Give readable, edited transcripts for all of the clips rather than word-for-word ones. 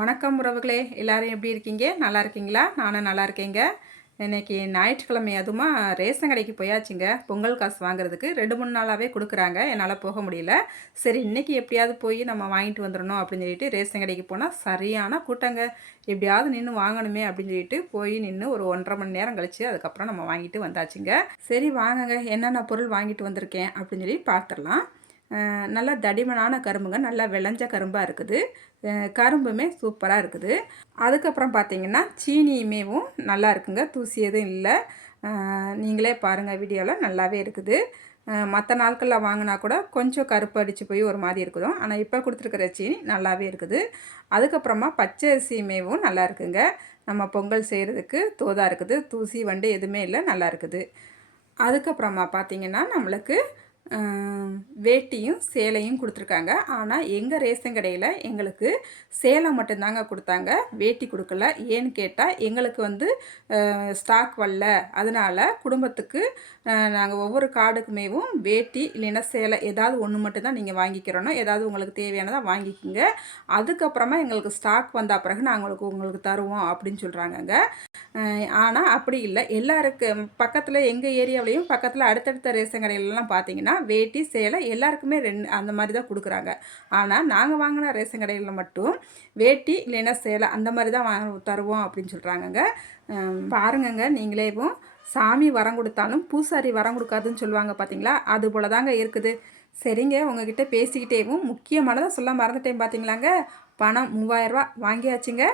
வணக்கம் உறவுகளே, எல்லாரும் எப்படி இருக்கீங்க? நல்லா இருக்கீங்களா? நானும் நல்லா இருக்கேங்க. இன்னைக்கு ஞாயிற்றுக்கிழமை அதுவுமா ரேஷன் கடைக்கு போயாச்சுங்க. பொங்கல் காசு வாங்குறதுக்கு 2-3 நாளாகவே கொடுக்குறாங்க. என்னால் போக முடியல. சரி, இன்னைக்கு எப்படியாவது போய் நம்ம வாங்கிட்டு வந்துடணும் அப்படின்னு சொல்லிட்டு ரேஷன் கடைக்கு போனால் சரியான கூட்டங்க. எப்படியாவது நின்று வாங்கணுமே அப்படின்னு சொல்லிட்டு போய் நின்று ஒரு 1.5 மணி நேரம் கழிச்சு அதுக்கப்புறம் நம்ம வாங்கிட்டு வந்தாச்சுங்க. சரி வாங்குங்க, என்னென்ன பொருள் வாங்கிட்டு வந்திருக்கேன் அப்படின்னு சொல்லி பார்த்துடலாம். நல்லா தடிமனான கரும்புங்க, நல்லா விளைஞ்ச கரும்பாக இருக்குது. கரும்புமே சூப்பராக இருக்குது. அதுக்கப்புறம் பார்த்திங்கன்னா சீனியுமேவும் நல்லா இருக்குங்க, தூசி எதுவும் இல்லை. நீங்களே பாருங்கள், வீடியோவில் நல்லாவே இருக்குது. மற்ற நாட்களில் வாங்கினா கூட கொஞ்சம் கருப்பு அடித்து போய் ஒரு மாதிரி இருக்குதும், ஆனால் இப்போ கொடுத்துருக்குற சீனி நல்லாவே இருக்குது. அதுக்கப்புறமா பச்சை அரிசியுமேவும் நல்லா இருக்குங்க. நம்ம பொங்கல் செய்கிறதுக்கு தோதாக இருக்குது, தூசி வண்டு எதுவுமே இல்லை, நல்லா இருக்குது. அதுக்கப்புறமா பார்த்திங்கன்னா நம்மளுக்கு வேட்டியும் சேலையும் கொடுத்துருக்காங்க. ஆனால் எங்கள் ரேஷன் கடையில் எங்களுக்கு சேலை மட்டும்தாங்க கொடுத்தாங்க, வேட்டி கொடுக்கல. ஏன்னு கேட்டால் எங்களுக்கு ஸ்டாக் வரல. அதனால் குடும்பத்துக்கு நாங்கள் ஒவ்வொரு கார்டுக்குமேவும் வேட்டி இல்லைன்னா சேலை ஏதாவது ஒன்று மட்டும்தான் நீங்கள் வாங்கிக்கிறோன்னா, ஏதாவது உங்களுக்கு தேவையானதாக வாங்கிக்கிங்க. அதுக்கப்புறமா எங்களுக்கு ஸ்டாக் வந்த பிறகு நாங்கள் உங்களுக்கு தருவோம் அப்படின்னு சொல்கிறாங்கங்க. ஆனால் அப்படி இல்லை. எல்லாருக்கு பக்கத்தில் எங்கள் ஏரியாவிலையும் பக்கத்தில் அடுத்தடுத்த ரேஷன் கடையிலலாம் பார்த்தீங்கன்னா வேட்டி சேலை எல்லாருக்குமே அந்த மாதிரி தான் கொடுக்குறாங்க. ஆனால் நாங்கள் வாங்கின ரேஷன் கடையில் மட்டும் வேட்டி இல்லைன்னா சேலை அந்த மாதிரி தான் தருவோம் அப்படின்னு சொல்கிறாங்கங்க. பாருங்கங்க, நீங்களேவும் சாமி வரம் கொடுத்தாலும் பூசாரி வரம் கொடுக்காதுன்னு சொல்லுவாங்க பார்த்தீங்களா, அது போல தாங்க இருக்குது. சரிங்க, உங்ககிட்ட பேசிக்கிட்டேவும் முக்கியமானதாக சொல்ல மறந்துட்டேன் பார்த்தீங்களாங்க. பணம் 3000 வாங்கியாச்சுங்க.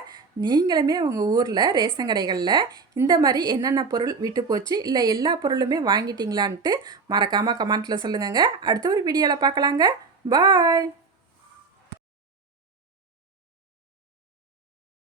நீங்களுமே உங்கள் ஊரில் ரேஷன் கடைகளில் இந்த மாதிரி என்னென்ன பொருள் விட்டு போச்சு, இல்லை எல்லா பொருளுமே வாங்கிட்டீங்களான்ட்டு மறக்காமல் கமெண்ட்டில் சொல்லுங்கங்க. அடுத்த ஒரு வீடியோவில் பார்க்கலாங்க. பாய்.